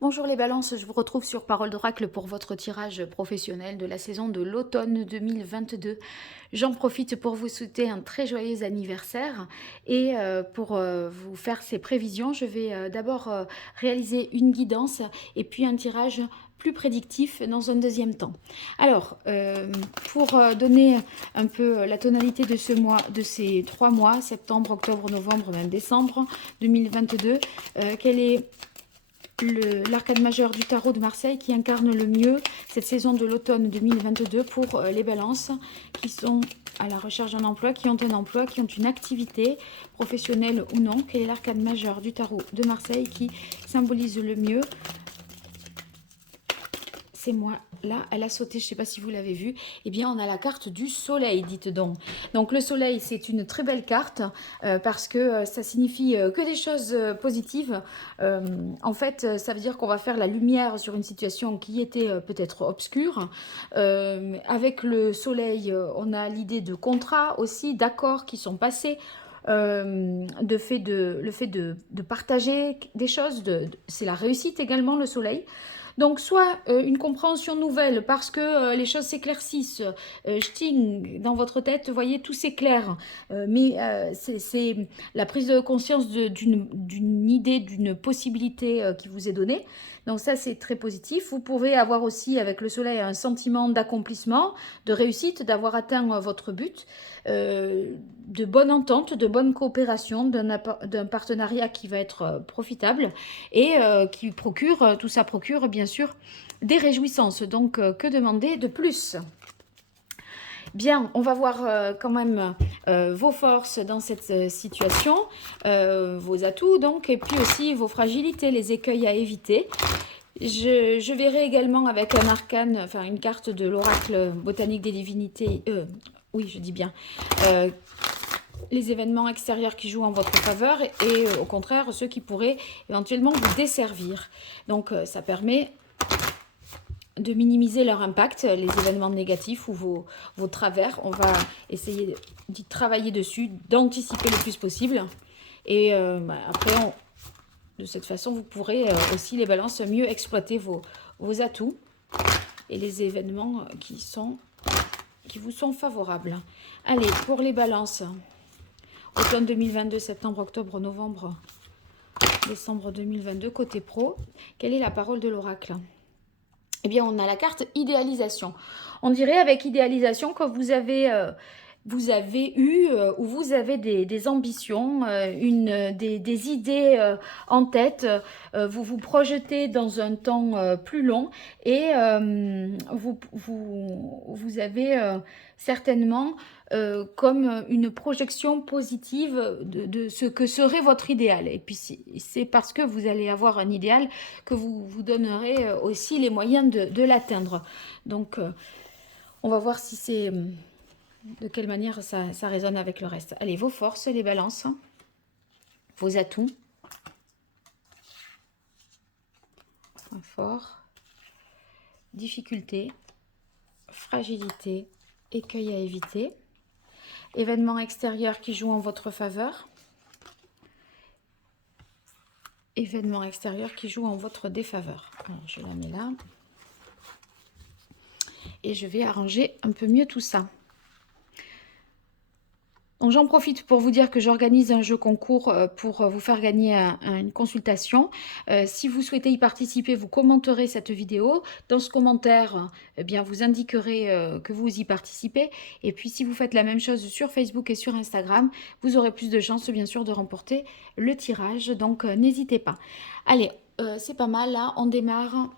Bonjour les balances, je vous retrouve sur Parole d'Oracle pour votre tirage professionnel de la saison de l'automne 2022. J'en profite pour vous souhaiter un très joyeux anniversaire et pour vous faire ces prévisions, je vais d'abord réaliser une guidance et puis un tirage plus prédictif dans un deuxième temps. Alors, pour donner un peu la tonalité de ce mois, de ces 3 mois, septembre, octobre, novembre, même décembre 2022, quel est l'arcade majeur du tarot de Marseille qui incarne le mieux cette saison de l'automne 2022 pour les balances qui sont à la recherche d'un emploi, qui ont un emploi, qui ont une activité professionnelle ou non. Quel est l'arcade majeur du tarot de Marseille qui symbolise le mieux c'est moi. Là, elle a sauté, je ne sais pas si vous l'avez vu. Eh bien, on a la carte du soleil, dites donc. Donc, le soleil, c'est une très belle carte parce que ça signifie que des choses positives. En fait, ça veut dire qu'on va faire la lumière sur une situation qui était peut-être obscure. Avec le soleil, on a l'idée de contrats aussi, d'accords qui sont passés. Le fait de partager des choses, c'est la réussite également, le soleil. Donc, soit une compréhension nouvelle parce que les choses s'éclaircissent, sting dans votre tête, vous voyez, tout s'éclaire. Mais c'est la prise de conscience d'une idée, d'une possibilité qui vous est donnée. Donc ça, c'est très positif. Vous pouvez avoir aussi avec le soleil un sentiment d'accomplissement, de réussite, d'avoir atteint votre but, de bonne entente, de bonne coopération, d'un partenariat qui va être profitable et qui procure, tout ça procure bien sûr des réjouissances. Donc que demander de plus? Bien, on va voir quand même vos forces dans cette situation, vos atouts donc, et puis aussi vos fragilités, les écueils à éviter. Je verrai également avec un arcane, enfin une carte de l'oracle botanique des divinités, oui je dis bien, les événements extérieurs qui jouent en votre faveur et au contraire ceux qui pourraient éventuellement vous desservir. Donc ça permet de minimiser leur impact, les événements négatifs ou vos travers. On va essayer d'y travailler dessus, d'anticiper le plus possible. Et après, de cette façon, vous pourrez aussi, les balances, mieux exploiter vos atouts et les événements qui vous sont favorables. Allez, pour les balances, automne 2022, septembre, octobre, novembre, décembre 2022, côté pro, quelle est la parole de l'oracle? Eh bien, on a la carte idéalisation. On dirait avec idéalisation que vous avez eu ou vous avez des ambitions, des idées en tête. Vous vous projetez dans un temps plus long et vous avez certainement comme une projection positive de ce que serait votre idéal. Et puis c'est parce que vous allez avoir un idéal que vous vous donnerez aussi les moyens de l'atteindre. Donc on va voir si c'est de quelle manière ça résonne avec le reste. Allez, vos forces, les balances, vos atouts. Point fort, difficulté, fragilité, écueil à éviter. Événements extérieurs qui jouent en votre faveur. Événements extérieurs qui jouent en votre défaveur. Alors, je la mets là. Et je vais arranger un peu mieux tout ça. Donc j'en profite pour vous dire que j'organise un jeu concours pour vous faire gagner une consultation. Si vous souhaitez y participer, vous commenterez cette vidéo. Dans ce commentaire, eh bien, vous indiquerez que vous y participez. Et puis si vous faites la même chose sur Facebook et sur Instagram, vous aurez plus de chances bien sûr de remporter le tirage. Donc n'hésitez pas. Allez, c'est pas mal là, on démarre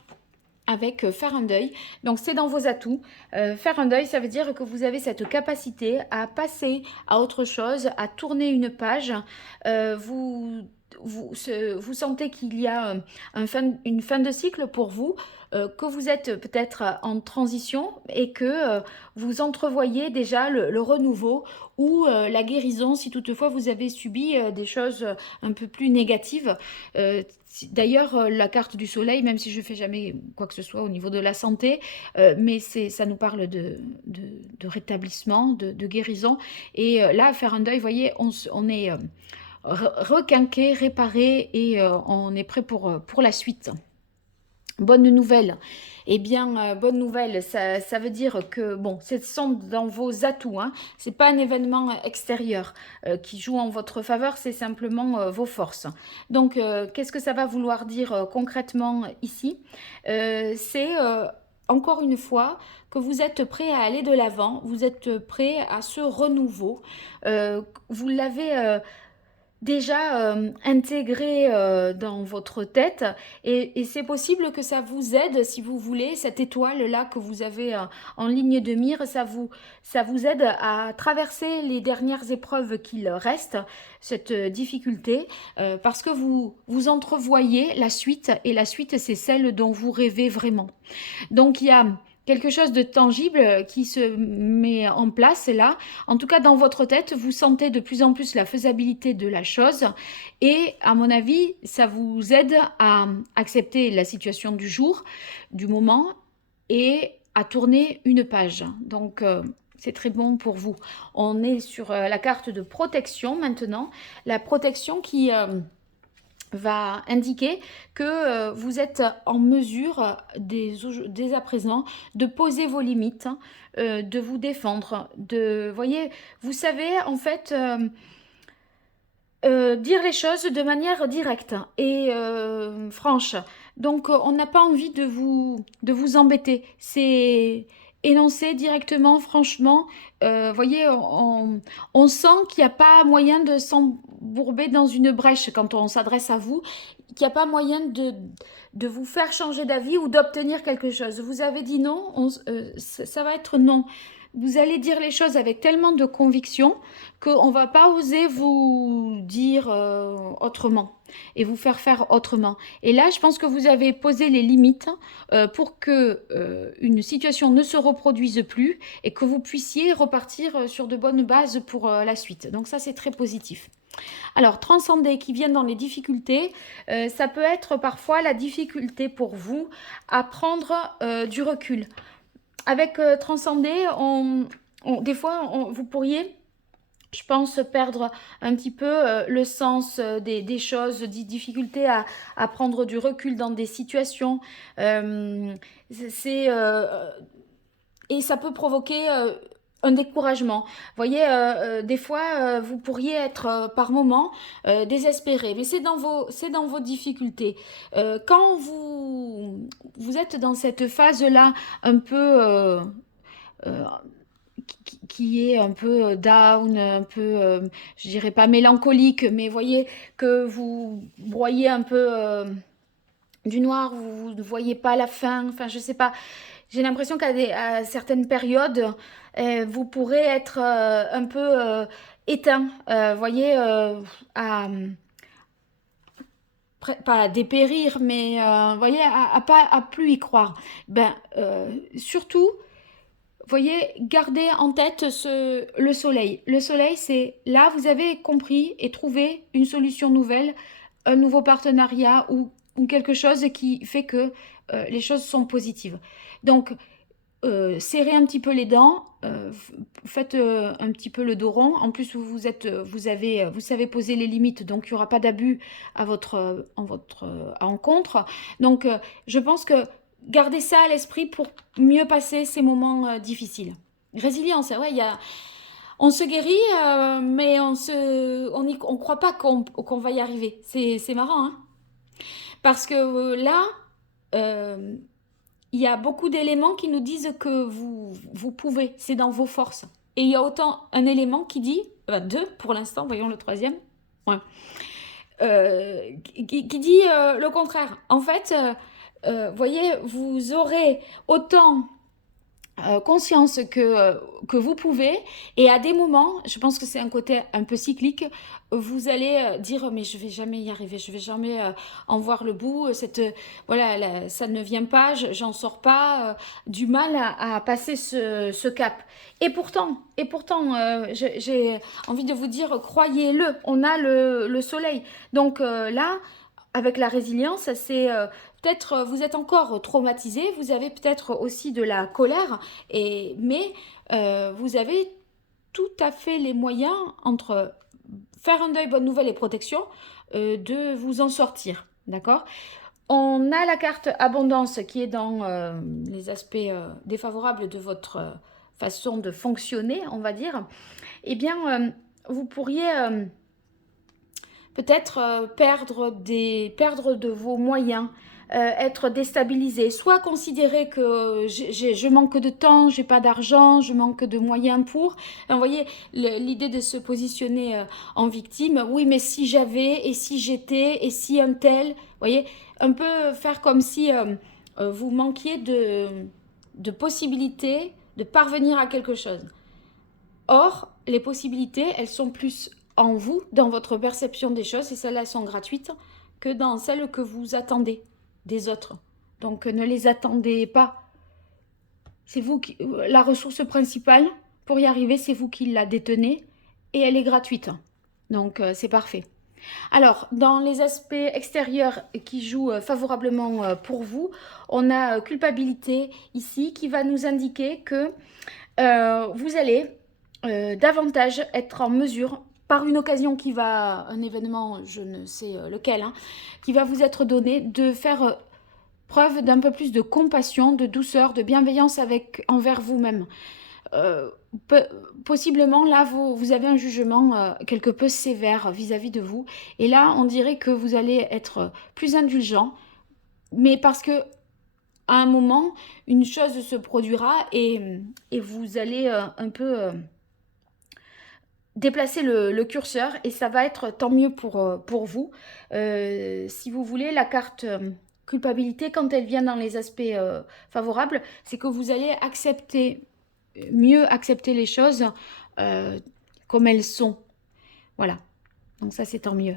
avec faire un deuil. Donc c'est dans vos atouts. Faire un deuil, ça veut dire que vous avez cette capacité à passer à autre chose, à tourner une page. Vous sentez qu'il y a une fin de cycle pour vous, que vous êtes peut-être en transition et que vous entrevoyez déjà le renouveau ou la guérison si toutefois vous avez subi des choses un peu plus négatives. D'ailleurs, la carte du soleil, même si je ne fais jamais quoi que ce soit au niveau de la santé, mais ça nous parle de rétablissement, de guérison. Et là, faire un deuil, vous voyez, on est requinqué, réparé et on est prêt pour la suite. Bonne nouvelle, eh bien, bonne nouvelle, ça veut dire que, bon, ce sont dans vos atouts, hein, c'est pas un événement extérieur qui joue en votre faveur, c'est simplement vos forces. Donc, qu'est-ce que ça va vouloir dire concrètement ici? C'est, encore une fois, que vous êtes prêt à aller de l'avant, vous êtes prêt à ce renouveau, vous l'avez déjà intégré dans votre tête et c'est possible que ça vous aide si vous voulez, cette étoile là que vous avez en ligne de mire, ça vous aide à traverser les dernières épreuves qu'il reste, cette difficulté, parce que vous entrevoyez la suite et la suite c'est celle dont vous rêvez vraiment. Donc il y a quelque chose de tangible qui se met en place là. En tout cas, dans votre tête, vous sentez de plus en plus la faisabilité de la chose. Et à mon avis, ça vous aide à accepter la situation du jour, du moment, et à tourner une page. Donc, c'est très bon pour vous. On est sur la carte de protection maintenant. La protection qui va indiquer que vous êtes en mesure dès à présent de poser vos limites, de vous défendre, voyez, vous savez en fait dire les choses de manière directe et franche. Donc, on n'a pas envie de vous embêter. C'est énoncer directement, franchement. Voyez, on sent qu'il n'y a pas moyen de s'embourber dans une brèche quand on s'adresse à vous, qu'il n'y a pas moyen de vous faire changer d'avis ou d'obtenir quelque chose. Vous avez dit non, ça va être non. Vous allez dire les choses avec tellement de conviction qu'on ne va pas oser vous dire autrement et vous faire autrement. Et là, je pense que vous avez posé les limites pour que une situation ne se reproduise plus et que vous puissiez repartir sur de bonnes bases pour la suite. Donc ça, c'est très positif. Alors, transcender qui vient dans les difficultés, ça peut être parfois la difficulté pour vous à prendre du recul. Avec transcender, des fois, vous pourriez, je pense, perdre un petit peu le sens des choses, des difficultés à prendre du recul dans des situations. C'est et ça peut provoquer un découragement. Vous voyez, des fois, vous pourriez être par moment désespéré, mais c'est dans vos difficultés. Quand vous êtes dans cette phase-là, un peu euh, qui est un peu down, un peu, je dirais pas mélancolique, mais voyez que vous broyez un peu du noir, vous ne voyez pas la fin, enfin je sais pas. J'ai l'impression à certaines périodes, vous pourrez être un peu éteint, voyez, à, pas à dépérir, mais voyez, à plus y croire. Ben, surtout, voyez, gardez en tête le soleil. Le soleil, c'est là, vous avez compris et trouvé une solution nouvelle, un nouveau partenariat ou quelque chose qui fait que les choses sont positives. Donc, serrez un petit peu les dents, faites un petit peu le dos rond. En plus, vous savez poser les limites, donc il n'y aura pas d'abus en votre encontre. Donc, je pense que gardez ça à l'esprit pour mieux passer ces moments difficiles. Résilience, ouais, on se guérit, mais on croit pas qu'on va y arriver. C'est marrant, hein? Parce que là, euh, il y a beaucoup d'éléments qui nous disent que vous pouvez, c'est dans vos forces. Et il y a autant un élément qui dit, deux pour l'instant, voyons le troisième, ouais, qui dit le contraire. En fait, voyez, vous aurez autant conscience que vous pouvez et à des moments, je pense que c'est un côté un peu cyclique, vous allez dire mais je vais jamais y arriver, je vais jamais en voir le bout, voilà, ça ne vient pas, j'en sors pas, du mal à passer ce cap. Et pourtant j'ai envie de vous dire, croyez-le, on a le soleil. Donc là, avec la résilience, c'est peut-être vous êtes encore traumatisé, vous avez peut-être aussi de la colère, mais vous avez tout à fait les moyens entre faire un deuil, bonne nouvelle et protection de vous en sortir. D'accord? On a la carte abondance qui est dans les aspects défavorables de votre façon de fonctionner, on va dire. Eh bien, vous pourriez peut-être perdre de vos moyens, être déstabilisé, soit considérer que je manque de temps, j'ai pas d'argent, je manque de moyens pour. Vous voyez, l'idée de se positionner en victime, oui, mais si j'avais, et si j'étais, et si un tel, vous voyez, un peu faire comme si vous manquiez de possibilités de parvenir à quelque chose. Or, les possibilités, elles sont plus en vous, dans votre perception des choses, et celles-là sont gratuites, que dans celles que vous attendez des autres. Donc ne les attendez pas. C'est vous qui... La ressource principale, pour y arriver, c'est vous qui la détenez, et elle est gratuite. Donc c'est parfait. Alors, dans les aspects extérieurs qui jouent favorablement pour vous, on a culpabilité ici qui va nous indiquer que vous allez davantage être en mesure, par une occasion qui va, un événement, je ne sais lequel, hein, qui va vous être donné, de faire preuve d'un peu plus de compassion, de douceur, de bienveillance envers vous-même. Possiblement, là, vous avez un jugement quelque peu sévère vis-à-vis de vous. Et là, on dirait que vous allez être plus indulgent, mais parce que à un moment, une chose se produira et vous allez un peu déplacer le curseur et ça va être tant mieux pour vous. Si vous voulez, la carte culpabilité, quand elle vient dans les aspects favorables, c'est que vous allez mieux accepter les choses comme elles sont. Voilà, donc ça c'est tant mieux.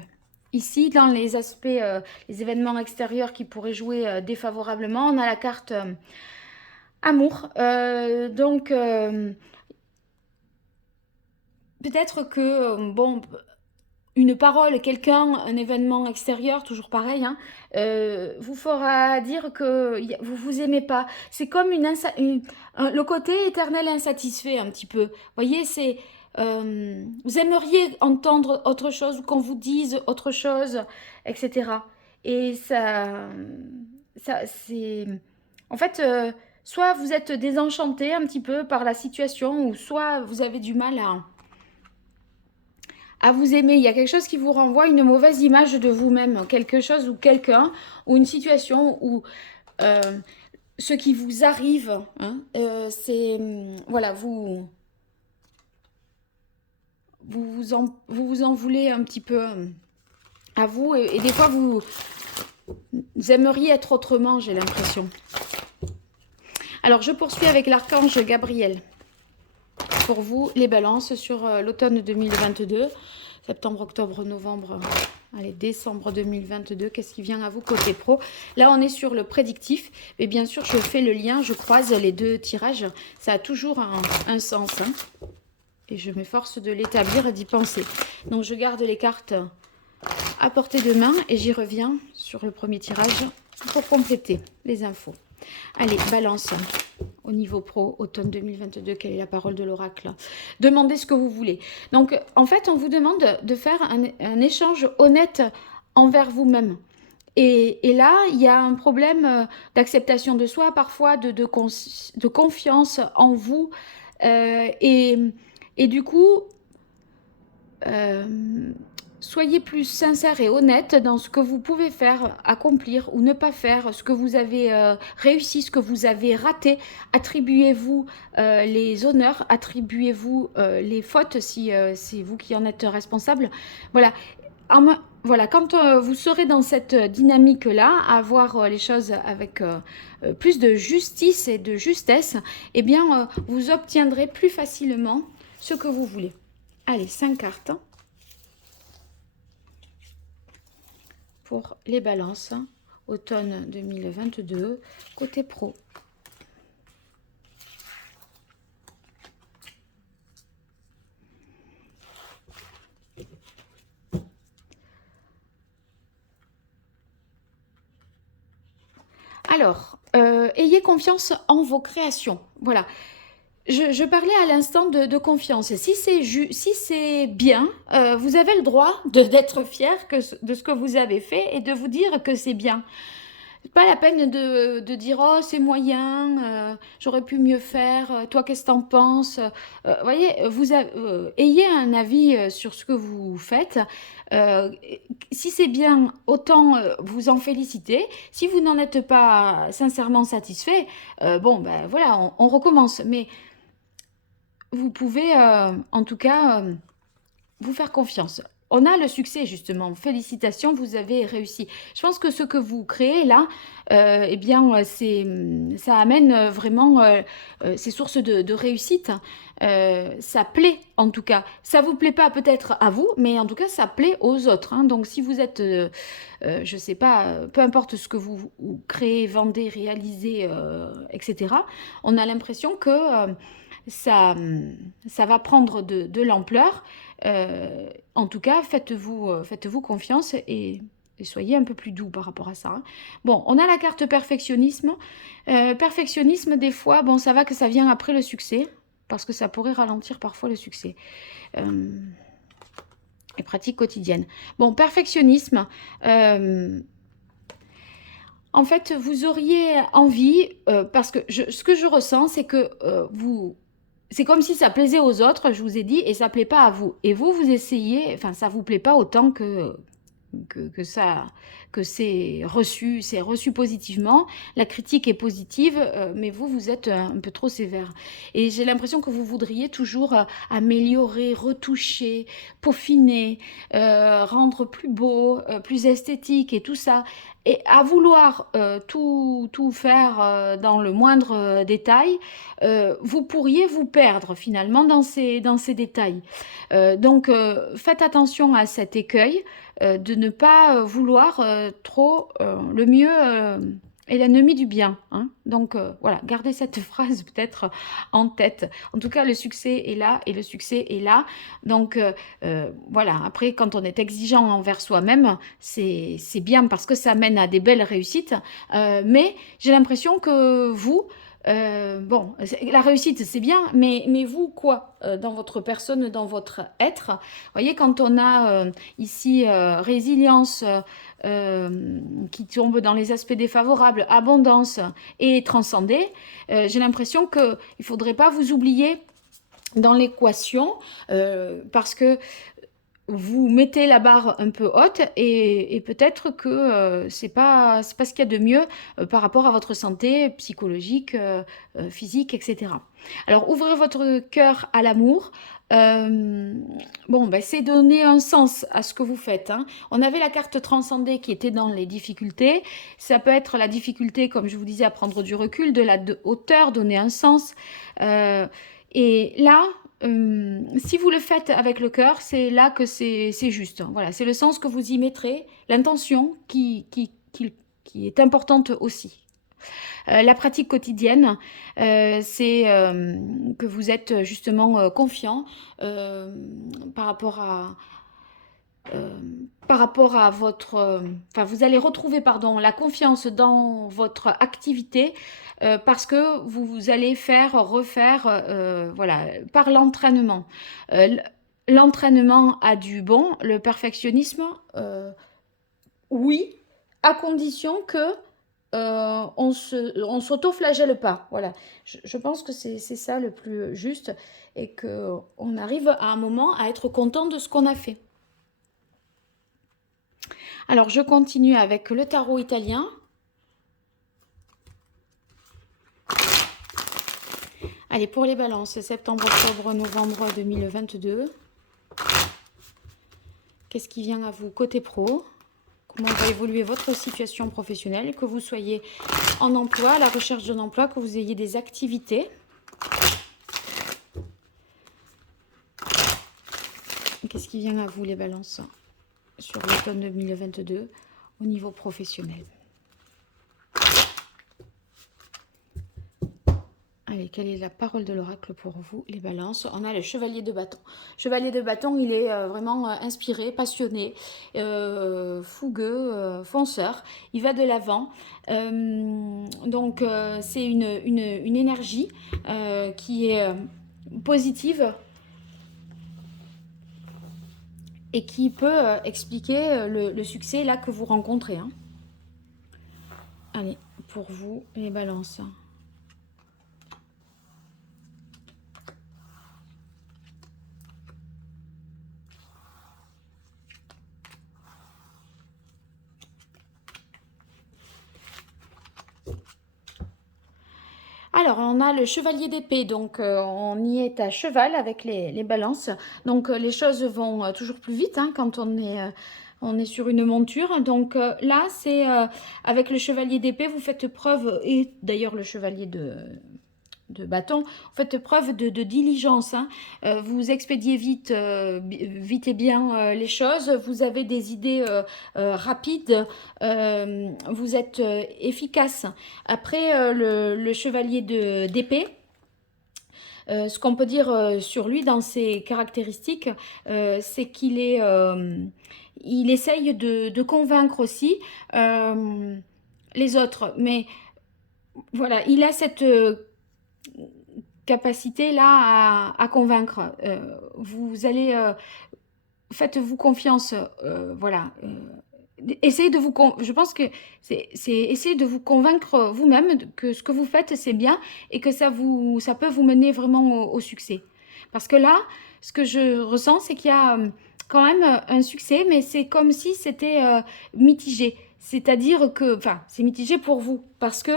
Ici, dans les aspects, les événements extérieurs qui pourraient jouer défavorablement, on a la carte amour. Donc, peut-être que, bon, une parole, quelqu'un, un événement extérieur, toujours pareil, hein, vous fera dire que vous aimez pas. C'est comme le côté éternel insatisfait un petit peu. Vous voyez, c'est... vous aimeriez entendre autre chose, qu'on vous dise autre chose, etc. Et ça c'est... En fait, soit vous êtes désenchanté un petit peu par la situation, ou soit vous avez du mal à vous aimer. Il y a quelque chose qui vous renvoie une mauvaise image de vous-même, quelque chose ou quelqu'un, ou une situation où ce qui vous arrive, hein, c'est... Voilà, vous vous en voulez un petit peu à vous, et des fois vous aimeriez être autrement, j'ai l'impression. Alors, je poursuis avec l'archange Gabriel. Pour vous, les balances sur l'automne 2022, septembre, octobre, novembre, allez, décembre 2022, qu'est-ce qui vient à vous côté pro? Là, on est sur le prédictif, mais bien sûr, je fais le lien, je croise les deux tirages, ça a toujours un sens, hein, et je m'efforce de l'établir et d'y penser. Donc, je garde les cartes à portée de main et j'y reviens sur le premier tirage pour compléter les infos. Allez, balance. Au niveau pro, automne 2022, quelle est la parole de l'oracle? Demandez ce que vous voulez. Donc, en fait, on vous demande de faire un échange honnête envers vous-même. Et là, il y a un problème d'acceptation de soi, parfois de confiance en vous. Et du coup, soyez plus sincère et honnête dans ce que vous pouvez faire, accomplir ou ne pas faire, ce que vous avez réussi, ce que vous avez raté. Attribuez-vous les honneurs, attribuez-vous les fautes si c'est vous qui en êtes responsable. Voilà. Voilà, quand vous serez dans cette dynamique-là, à voir les choses avec plus de justice et de justesse, eh bien, vous obtiendrez plus facilement ce que vous voulez. Allez, 5 cartes. Pour les balances, automne 2022, côté pro. Alors, ayez confiance en vos créations. Voilà. Je parlais à l'instant de confiance. Si c'est bien, vous avez le droit d'être fier de ce que vous avez fait et de vous dire que c'est bien. Pas la peine de dire oh c'est moyen, j'aurais pu mieux faire, toi qu'est-ce que t'en penses? Voyez, ayez un avis sur ce que vous faites. Euh, Si c'est bien, autant vous en féliciter. Si vous n'en êtes pas sincèrement satisfait, bon ben voilà, on recommence. Mais vous pouvez en tout cas vous faire confiance. On a le succès, justement. Félicitations, vous avez réussi. Je pense que ce que vous créez là, eh bien, ça amène vraiment ces sources de réussite. Ça plaît, en tout cas. Ça vous plaît pas peut-être à vous, mais en tout cas, ça plaît aux autres, hein. Donc, si vous êtes, je sais pas, peu importe ce que vous créez, vendez, réalisez, etc., on a l'impression que ça va prendre de l'ampleur. En tout cas, faites-vous confiance et soyez un peu plus doux par rapport à ça, hein. Bon, on a la carte perfectionnisme. Perfectionnisme, des fois, bon, ça va que ça vient après le succès, parce que ça pourrait ralentir parfois le succès. Les pratiques quotidiennes. Bon, perfectionnisme. En fait, vous auriez envie, parce que ce que je ressens, c'est que c'est comme si ça plaisait aux autres, je vous ai dit, et ça plaît pas à vous. Et vous, vous essayez, enfin, ça vous plaît pas autant que c'est reçu positivement. La critique est positive, mais vous êtes un peu trop sévère. Et j'ai l'impression que vous voudriez toujours améliorer, retoucher, peaufiner, rendre plus beau, plus esthétique et tout ça. Et à vouloir tout faire dans le moindre détail, vous pourriez vous perdre finalement dans ces détails. Donc faites attention à cet écueil de ne pas vouloir trop le mieux est l'ennemi du bien, hein. Donc voilà, gardez cette phrase peut-être en tête. En tout cas, le succès est là et le succès est là. Donc voilà, après, quand on est exigeant envers soi-même, c'est bien parce que ça mène à des belles réussites. Mais j'ai l'impression que vous, bon, la réussite, c'est bien, mais vous, quoi, dans votre personne, dans votre être, vous voyez, quand on a ici résilience qui tombe dans les aspects défavorables, abondance et transcender, j'ai l'impression qu'il ne faudrait pas vous oublier dans l'équation parce que vous mettez la barre un peu haute et peut-être que c'est pas ce qu'il y a de mieux par rapport à votre santé psychologique, physique, etc. Alors ouvrez votre cœur à l'amour. Euh, bon, ben, c'est donner un sens à ce que vous faites, hein. On avait la carte transcendée qui était dans les difficultés. Ça peut être la difficulté, comme je vous disais, à prendre du recul, de la hauteur, donner un sens. Euh, et là, si vous le faites avec le cœur, c'est là que c'est juste. Voilà, c'est le sens que vous y mettrez, l'intention qui est importante aussi. La pratique quotidienne, c'est que vous êtes justement confiant euh, par rapport à, euh, par rapport à votre... enfin, vous allez retrouver, pardon, la confiance dans votre activité parce que vous allez refaire, voilà, par l'entraînement. Euh, L'entraînement a du bon, le perfectionnisme, oui, à condition que on s'auto-flagelle pas. Voilà, je pense que c'est ça le plus juste et que on arrive à un moment à être content de ce qu'on a fait. Alors, je continue avec le tarot italien. Allez, pour les balances, septembre, octobre, novembre 2022. Qu'est-ce qui vient à vous côté pro? Comment va évoluer votre situation professionnelle? Que vous soyez en emploi, à la recherche d'un emploi, que vous ayez des activités. Qu'est-ce qui vient à vous les balances sur l'automne 2022 au niveau professionnel? Allez, quelle est la parole de l'oracle pour vous, les balances? On a le chevalier de bâton. Chevalier de bâton, il est vraiment inspiré, passionné, fougueux, fonceur. Il va de l'avant. Donc, c'est une énergie qui est positive et qui peut expliquer le succès là que vous rencontrez, hein. Allez, pour vous, les balances. Alors, on a le chevalier d'épée, donc on y est à cheval avec les balances. Donc, les choses vont toujours plus vite hein, quand on est sur une monture. Donc là, c'est avec le chevalier d'épée, vous faites preuve, et d'ailleurs le chevalier de bâton, vous faites preuve de diligence. Hein. Vous expédiez vite, vite et bien les choses. Vous avez des idées rapides. Vous êtes efficace. Après, le chevalier d'épée, ce qu'on peut dire sur lui dans ses caractéristiques, c'est qu'il est, il essaye de convaincre aussi les autres. Mais voilà, il a cette capacité là à convaincre. Vous allez, faites-vous confiance, voilà. Essayez de vous, je pense que c'est essayer de vous convaincre vous-même que ce que vous faites c'est bien et que ça peut vous mener vraiment au succès. Parce que là, ce que je ressens, c'est qu'il y a quand même un succès, mais c'est comme si c'était mitigé. C'est-à-dire que, enfin, c'est mitigé pour vous parce que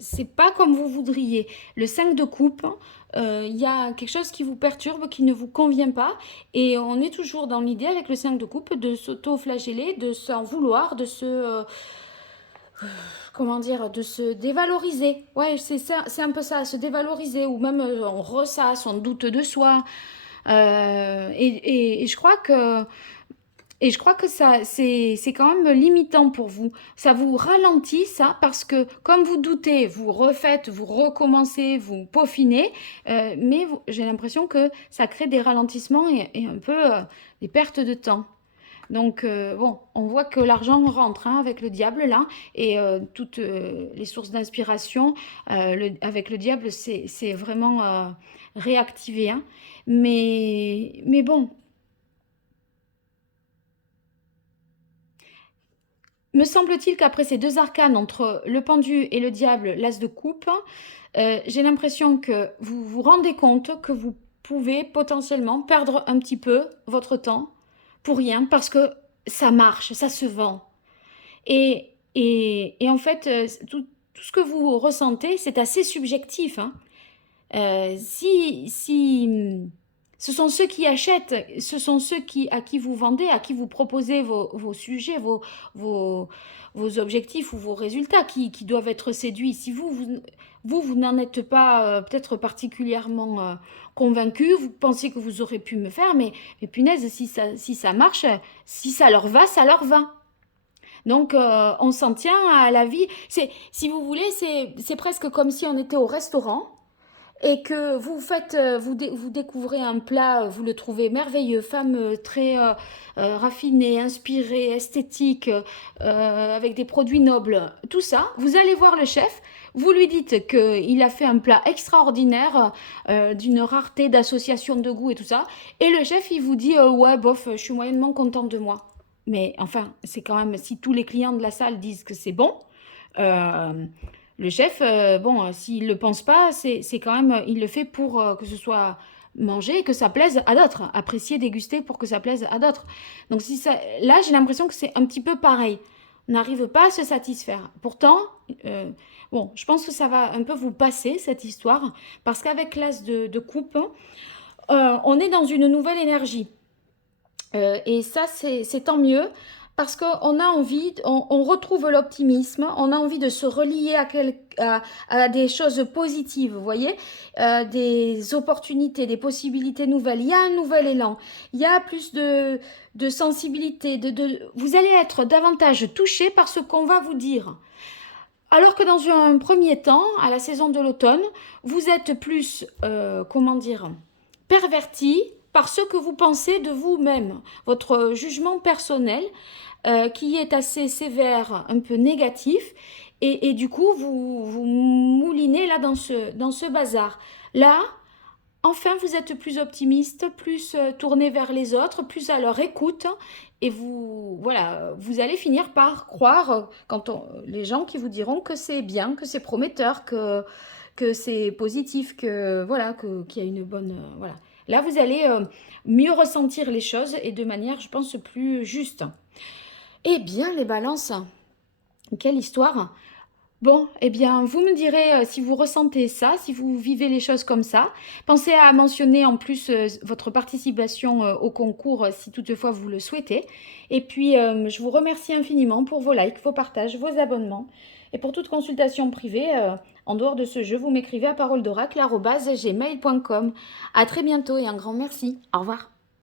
c'est pas comme vous voudriez. Le 5 de coupe, il y a quelque chose qui vous perturbe, qui ne vous convient pas. Et on est toujours dans l'idée avec le 5 de coupe de s'auto-flageller, de s'en vouloir, de se... comment dire, de se dévaloriser. Ouais, c'est ça, c'est un peu ça, se dévaloriser. Ou même on ressasse, on doute de soi. Et je crois que ça, c'est quand même limitant pour vous. Ça vous ralentit, ça, parce que comme vous doutez, vous refaites, vous recommencez, vous peaufinez, mais j'ai l'impression que ça crée des ralentissements et un peu des pertes de temps. Donc, bon, on voit que l'argent rentre hein, avec le diable, là, et toutes les sources d'inspiration avec le diable, c'est vraiment réactivé. Hein. Mais bon, me semble-t-il qu'après ces deux arcanes, entre le pendu et le diable, l'as de coupe, j'ai l'impression que vous vous rendez compte que vous pouvez potentiellement perdre un petit peu votre temps pour rien parce que ça marche, ça se vend. Et en fait, tout ce que vous ressentez, c'est assez subjectif. Hein. Si ce sont ceux qui achètent, ce sont ceux à qui vous vendez, à qui vous proposez vos sujets, vos objectifs ou vos résultats qui doivent être séduits. Si vous n'en êtes pas peut-être particulièrement convaincu, vous pensez que vous aurez pu me faire, mais punaise, si ça marche, si ça leur va, ça leur va. Donc, on s'en tient à la vie. Si vous voulez, c'est presque comme si on était au restaurant et que vous faites, vous découvrez un plat, vous le trouvez merveilleux, fameux, très raffiné, inspiré, esthétique, avec des produits nobles, tout ça. Vous allez voir le chef, vous lui dites qu'il a fait un plat extraordinaire, d'une rareté, d'association de goût et tout ça, et le chef, il vous dit, ouais, bof, je suis moyennement content de moi. Mais enfin, c'est quand même, si tous les clients de la salle disent que c'est bon, euh, le chef, bon, s'il ne le pense pas, c'est quand même, il le fait pour que ce soit mangé et que ça plaise à d'autres, apprécier, déguster pour que ça plaise à d'autres. Donc si ça, là, j'ai l'impression que c'est un petit peu pareil. On n'arrive pas à se satisfaire. Pourtant, euh, bon, je pense que ça va un peu vous passer cette histoire, parce qu'avec l'as de coupe, on est dans une nouvelle énergie. Et ça, c'est tant mieux parce qu'on a envie, on retrouve l'optimisme, on a envie de se relier à des choses positives, vous voyez, des opportunités, des possibilités nouvelles. Il y a un nouvel élan, il y a plus de sensibilité, vous allez être davantage touché par ce qu'on va vous dire. Alors que dans un premier temps, à la saison de l'automne, vous êtes plus, comment dire, perverti par ce que vous pensez de vous-même, votre jugement personnel qui est assez sévère, un peu négatif, et du coup vous moulinez là dans ce bazar. Là, enfin vous êtes plus optimiste, plus tourné vers les autres, plus à leur écoute, et vous, voilà, vous allez finir par croire les gens qui vous diront que c'est bien, que c'est prometteur, que c'est positif, que voilà, qu'il y a une bonne, voilà. Là, vous allez mieux ressentir les choses et de manière, je pense, plus juste. Eh bien, les balances, quelle histoire! Bon, eh bien, vous me direz si vous ressentez ça, si vous vivez les choses comme ça. Pensez à mentionner en plus votre participation au concours si toutefois vous le souhaitez. Et puis, je vous remercie infiniment pour vos likes, vos partages, vos abonnements. Et pour toute consultation privée, en dehors de ce jeu, vous m'écrivez à paroledoracle@gmail.com. À très bientôt et un grand merci. Au revoir.